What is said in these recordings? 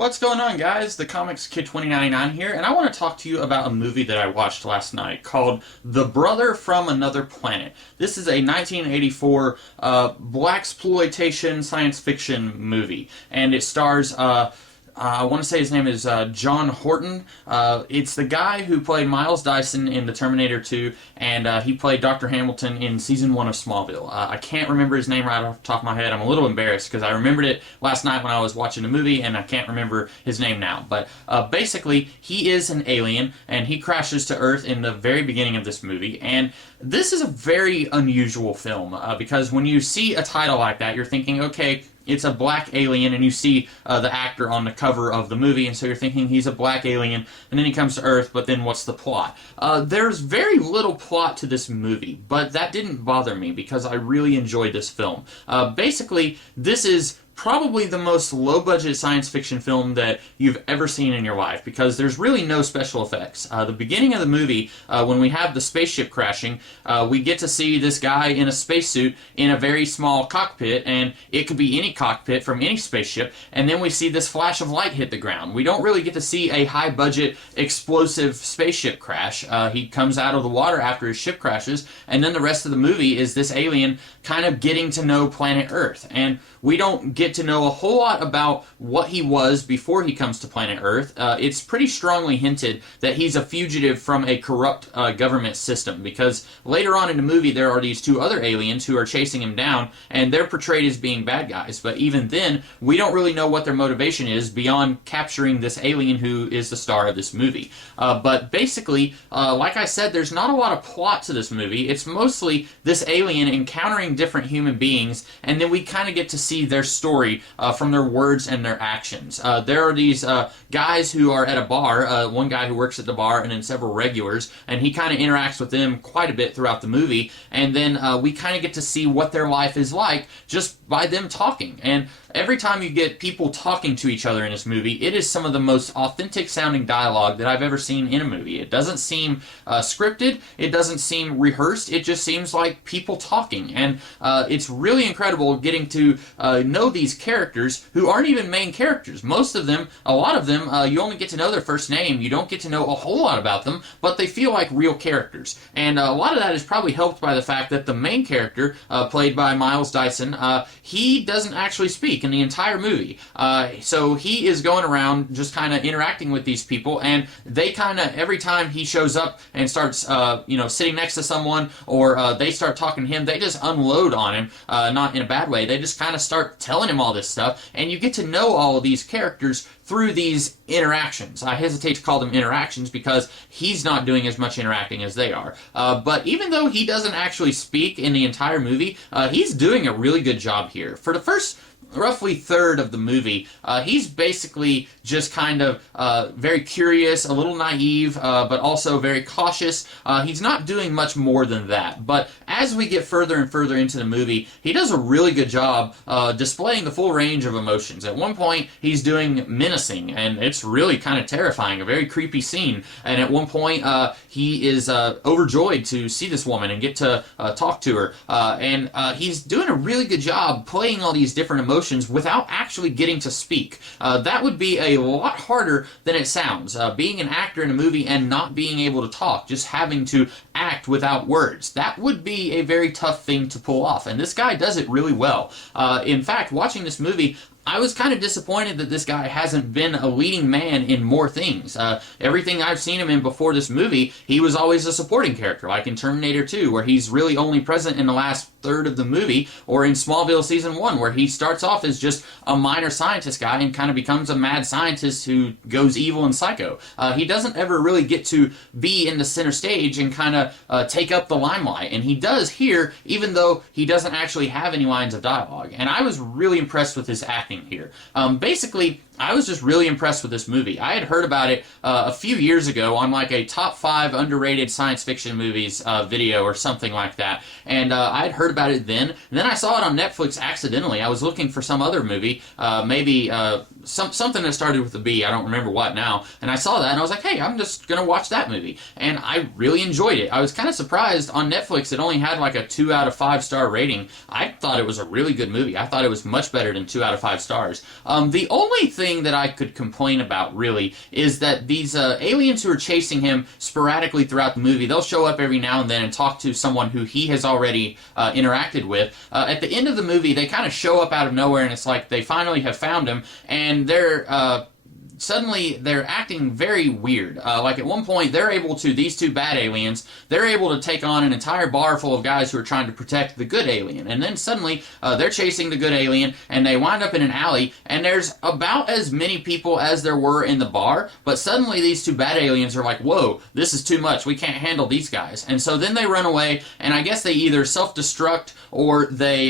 What's going on, guys? The Comics Kid 2099 here, and I want to talk to you about a movie that I watched last night called The Brother from Another Planet. This is a 1984 blaxploitation science fiction movie, and it stars I want to say his name is John Horton. It's the guy who played Miles Dyson in The Terminator 2, and he played Dr. Hamilton in Season 1 of Smallville. I can't remember his name right off the top of my head. I'm a little embarrassed because I remembered it last night when I was watching the movie, and I can't remember his name now. But basically, he is an alien, and he crashes to Earth in the very beginning of this movie. And this is a very unusual film because when you see a title like that, you're thinking, okay, it's a black alien, and you see the actor on the cover of the movie, and so you're thinking he's a black alien, and then he comes to Earth, but then what's the plot? There's very little plot to this movie, but that didn't bother me because I really enjoyed this film. Basically, this is probably the most low-budget science fiction film that you've ever seen in your life because there's really no special effects. The beginning of the movie, when we have the spaceship crashing, we get to see this guy in a spacesuit in a very small cockpit, and it could be any cockpit from any spaceship, and then we see this flash of light hit the ground. We don't really get to see a high-budget explosive spaceship crash. He comes out of the water after his ship crashes, and then the rest of the movie is this alien kind of getting to know planet Earth, and we don't get to know a whole lot about what he was before he comes to planet Earth. It's pretty strongly hinted that he's a fugitive from a corrupt government system, because later on in the movie there are these two other aliens who are chasing him down, and they're portrayed as being bad guys, but even then, we don't really know what their motivation is beyond capturing this alien who is the star of this movie. But basically, like I said, there's not a lot of plot to this movie. It's mostly this alien encountering different human beings, and then we kind of get to see their story from their words and their actions. There are these guys who are at a bar, one guy who works at the bar and then several regulars, and he kind of interacts with them quite a bit throughout the movie, and then we kind of get to see what their life is like just by them talking. And every time you get people talking to each other in this movie, it is some of the most authentic sounding dialogue that I've ever seen in a movie. It doesn't seem scripted, it doesn't seem rehearsed, it just seems like people talking, and it's really incredible getting to know these characters who aren't even main characters. Most of them, a lot of them, you only get to know their first name, you don't get to know a whole lot about them, but they feel like real characters. And a lot of that is probably helped by the fact that the main character, played by Miles Dyson, he doesn't actually speak in the entire movie. So he is going around just kind of interacting with these people, and they kind of, every time he shows up and starts, sitting next to someone, or they start talking to him, they just unload on him, not in a bad way. They just kind of start telling him all this stuff, and you get to know all of these characters through these interactions. I hesitate to call them interactions because he's not doing as much interacting as they are. But even though he doesn't actually speak in the entire movie, he's doing a really good job here. For the first roughly third of the movie, he's basically just kind of very curious, a little naive, but also very cautious. He's not doing much more than that. But as we get further and further into the movie, he does a really good job displaying the full range of emotions. At one point, he's doing menacing, and it's really kind of terrifying, a very creepy scene. And at one point, he is overjoyed to see this woman and get to talk to her. And he's doing a really good job playing all these different emotions without actually getting to speak. That would be a lot harder than it sounds. Being an actor in a movie and not being able to talk, just having to act without words, that would be a very tough thing to pull off, and this guy does it really well. In fact, watching this movie, I was kind of disappointed that this guy hasn't been a leading man in more things. Everything I've seen him in before this movie, he was always a supporting character, like in Terminator 2, where he's really only present in the last third of the movie, or in Smallville Season 1, where he starts off as just a minor scientist guy and kind of becomes a mad scientist who goes evil and psycho. He doesn't ever really get to be in the center stage and kind of take up the limelight, and he does here, even though he doesn't actually have any lines of dialogue. And I was really impressed with his acting here. Basically, I was just really impressed with this movie. I had heard about it a few years ago on like a top 5 underrated science fiction movies video or something like that, and I had heard about it then, and then I saw it on Netflix accidentally. I was looking for some other movie, maybe something that started with a B. I don't remember what now. And I saw that and I was like, hey, I'm just gonna watch that movie. And I really enjoyed it. I was kind of surprised on Netflix it only had like a 2 out of 5 star rating. I thought it was a really good movie. I thought it was much better than 2 out of 5 stars. The only thing that I could complain about really is that these aliens who are chasing him sporadically throughout the movie, they'll show up every now and then and talk to someone who he has already interacted with. At the end of the movie, they kind of show up out of nowhere, and it's like they finally have found him, and suddenly they're acting very weird. Like at one point, these two bad aliens, they're able to take on an entire bar full of guys who are trying to protect the good alien. And then suddenly, they're chasing the good alien, and they wind up in an alley, and there's about as many people as there were in the bar, but suddenly these two bad aliens are like, whoa, this is too much, we can't handle these guys. And so then they run away, and I guess they either self-destruct or they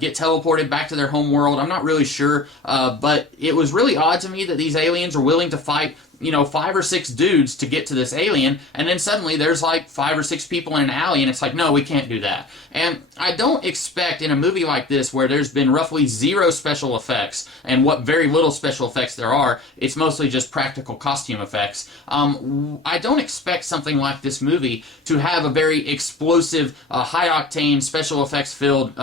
get teleported back to their home world. I'm not really sure, but it was really odd to me that these aliens are willing to fight 5 or 6 dudes to get to this alien, and then suddenly there's like 5 or 6 people in an alley, and it's like, no, we can't do that. And I don't expect in a movie like this, where there's been roughly 0 special effects, and what very little special effects there are, it's mostly just practical costume effects. I don't expect something like this movie to have a very explosive, high-octane, special effects-filled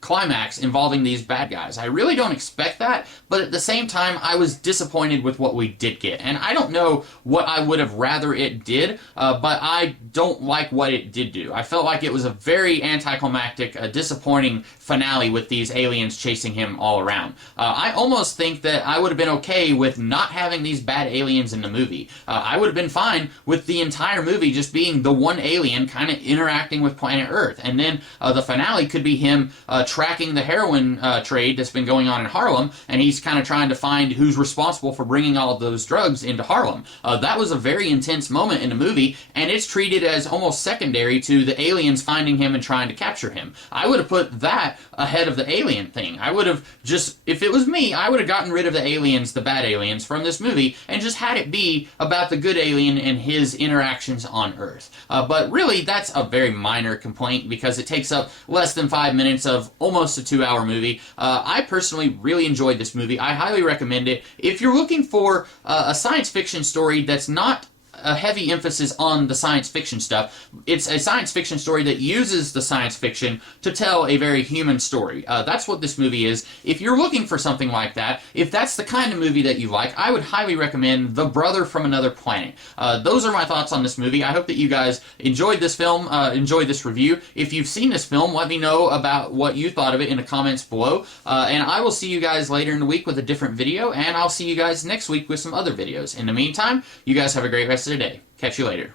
climax involving these bad guys. I really don't expect that, but at the same time, I was disappointed with what we did get. And I don't know what I would have rather it did, but I don't like what it did do. I felt like it was a very anticlimactic, disappointing finale with these aliens chasing him all around. I almost think that I would have been okay with not having these bad aliens in the movie. I would have been fine with the entire movie just being the one alien kind of interacting with planet Earth. And then the finale could be him tracking the heroin trade that's been going on in Harlem, and he's kind of trying to find who's responsible for bringing all of those drugs into Harlem. That was a very intense moment in the movie, and it's treated as almost secondary to the aliens finding him and trying to capture him. I would have put that ahead of the alien thing. I would have just, if it was me, I would have gotten rid of the aliens, the bad aliens, from this movie, and just had it be about the good alien and his interactions on Earth. But really, that's a very minor complaint, because it takes up less than 5 minutes of almost a 2-hour movie. I personally really enjoyed this movie. I highly recommend it. If you're looking for a science fiction story that's not a heavy emphasis on the science fiction stuff. It's a science fiction story that uses the science fiction to tell a very human story. That's what this movie is. If you're looking for something like that, if that's the kind of movie that you like, I would highly recommend The Brother from Another Planet. Those are my thoughts on this movie. I hope that you guys enjoyed this film, enjoyed this review. If you've seen this film, let me know about what you thought of it in the comments below. And I will see you guys later in the week with a different video, and I'll see you guys next week with some other videos. In the meantime, you guys have a great rest of the day. Catch you later.